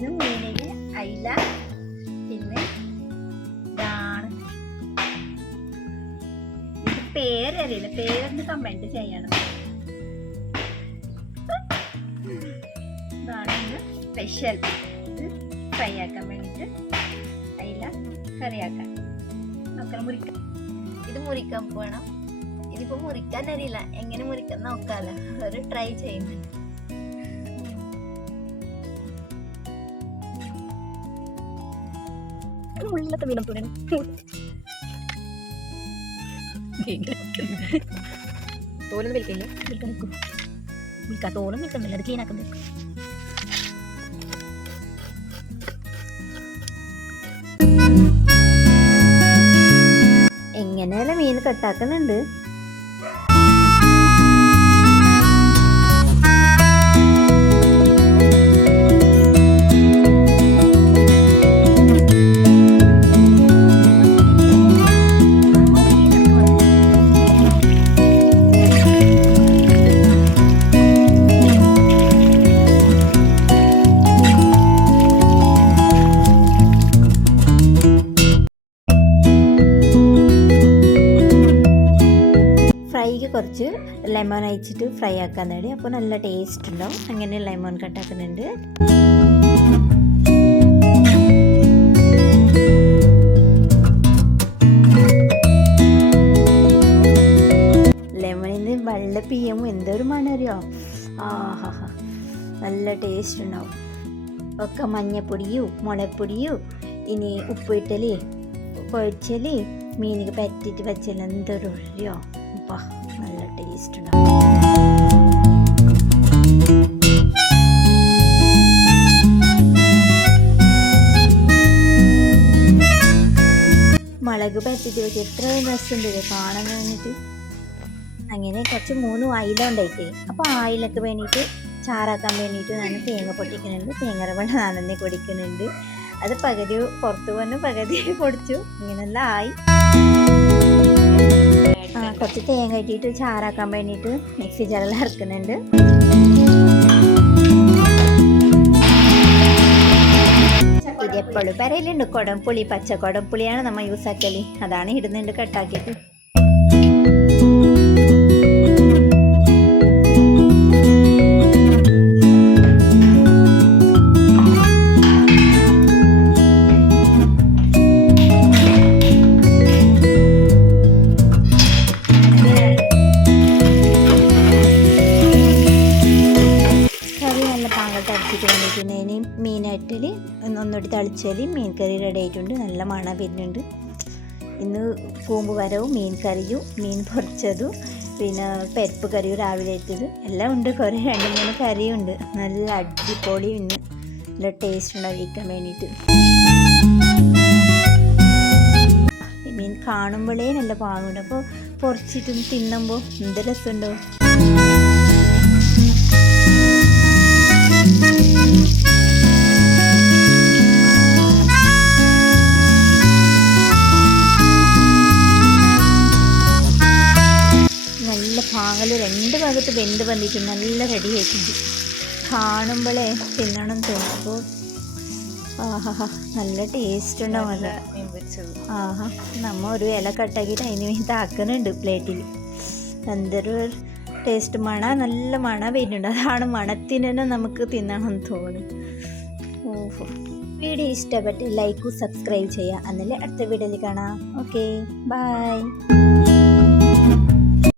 ഇന്ന് മീനിന് അയില, പിന്നെ ഇതാണ് ഇത് പേരറിയില്ല, പേരൊന്ന് കമന്റ് ചെയ്യണം. ഇതാണ് ഇന്ന് സ്പെഷ്യൽ. ഇത് ഫ്രൈ ആക്കാൻ വേണ്ടിയിട്ട് അയില കറിയാക്കാൻ നോക്കണം. ഇത് മുറിക്കാൻ പോകണം. ഇതിപ്പോ മുറിക്കാൻ അറിയില്ല, എങ്ങനെ മുറിക്കാൻ നോക്കാലോ, ഒരു ട്രൈ ചെയ്യുന്നുണ്ട്. ഉള്ളിലത്തെ വീണം തോന്നുന്നു. തോലൊന്നും വിൽക്കില്ല, വിൽക്കാൻ തോലും വിൽക്കുന്നില്ല, അത് ക്ലീൻ ആക്കുന്നില്ല. എങ്ങനെയല്ല മീൻ കട്ടാക്കുന്നുണ്ട്. ഫ്രൈക്ക് കുറച്ച് ലെമൺ അയച്ചിട്ട് ഫ്രൈ ആക്കാൻ നേടി, അപ്പോൾ നല്ല ടേസ്റ്റ് ഉണ്ടാവും. അങ്ങനെ ലെമൺ കട്ടാക്കുന്നുണ്ട്. ലെമണിന് വെള്ള പിയ്യുമ്പോൾ എന്തൊരു മണറിയോ, ആഹാ നല്ല ടേസ്റ്റ് ഉണ്ടാവും. ഒക്കെ മഞ്ഞപ്പൊടിയും മുളപ്പൊടിയും ഇനി ഉപ്പിട്ടല് കുഴച്ചല് മീനിക്ക് പറ്റിയിട്ട് വെച്ചാൽ എന്തൊരു ഉള്ളിയോ, നല്ല ടേസ്റ്റ് ഉണ്ടാവും. മുളക് പറ്റിയിട്ട് വെച്ച് എത്ര രസമുണ്ട് കാണാൻ വേണ്ടിയിട്ട്. അങ്ങനെ കുറച്ച് 3 അയില ഉണ്ടായിട്ടേ, അപ്പോൾ ആയിലൊക്കെ വേണ്ടിയിട്ട് ചാറാക്കാൻ വേണ്ടിയിട്ട് ഞാൻ തേങ്ങ പൊട്ടിക്കുന്നുണ്ട്. തേങ്ങ വെള്ളം നനഞ്ഞ് പൊടിക്കുന്നുണ്ട്. അത് പകുതി പുറത്ത് വന്ന് പകുതി പൊടിച്ചു, ഇങ്ങനെല്ലാം ആയി. കുറച്ച് തേങ്ങ ഇട്ടിട്ട് ചാറാക്കാൻ വേണ്ടിയിട്ട് മിക്സി ജാറിൽ ഇറക്കുന്നുണ്ട്. ഇത് എപ്പോഴും പറയലുണ്ട്, കുടംപുളി, പച്ച കുടംപുളിയാണ് നമ്മൾ യൂസ് ആക്കല്. അതാണ് ഇടുന്നുണ്ട് കട്ടാക്കിയിട്ട്. പിന്നെ ഇനി മീനായിട്ടിൽ ഒന്നുകൂടി തളിച്ചാൽ മീൻ കറി റെഡി ആയിട്ടുണ്ട്. നല്ല മണം വരുന്നുണ്ട്. ഇന്ന് കൂമ്പ് വരവും മീൻ കറിയും മീൻ പൊരിച്ചതും പിന്നെ പരിപ്പ് കറിയും രാവിലെ ഇട്ടത് എല്ലാം ഉണ്ട്. കുറേ 2-3 കറിയും ഉണ്ട്. നല്ല അടിപൊളി. ഇന്ന് നല്ല ടേസ്റ്റ് ഉണ്ടായിരിക്കാൻ വേണ്ടിയിട്ട് മീൻ കാണുമ്പോഴേ നല്ല പാങ്ങുണ്ട്. അപ്പോൾ പൊരിച്ചിട്ടും തിന്നുമ്പോൾ എന്ത് രസമുണ്ടോ. പാങ്ങൽ 2 ഭാഗത്ത് വെന്ത് വന്നിട്ട് നല്ല റെഡി ആയിട്ടുണ്ട്. കാണുമ്പോഴേ തിന്നണം തോന്നും. അപ്പോൾ ആഹാ നല്ല ടേസ്റ്റ് ഉണ്ടാവുമല്ലോ. ആഹാ നമ്മ ഒരു ഇല കട്ടാക്കിയിട്ട് അതിന് വേണ്ടി ആക്കുന്നുണ്ട് പ്ലേറ്റിൽ. എന്തൊരു ടേസ്റ്റ്, നല്ല മണ വരുന്നുണ്ട്. അതാണ് മണത്തിന് തന്നെ നമുക്ക് തിന്നണം തോന്നും. ഓഹോ, വീഡിയോ ഇഷ്ടപ്പെട്ട് ലൈക്കും സബ്സ്ക്രൈബ് ചെയ്യുക. എന്നാലേ അടുത്ത വീഡിയോയിൽ കാണാം. Okay, by.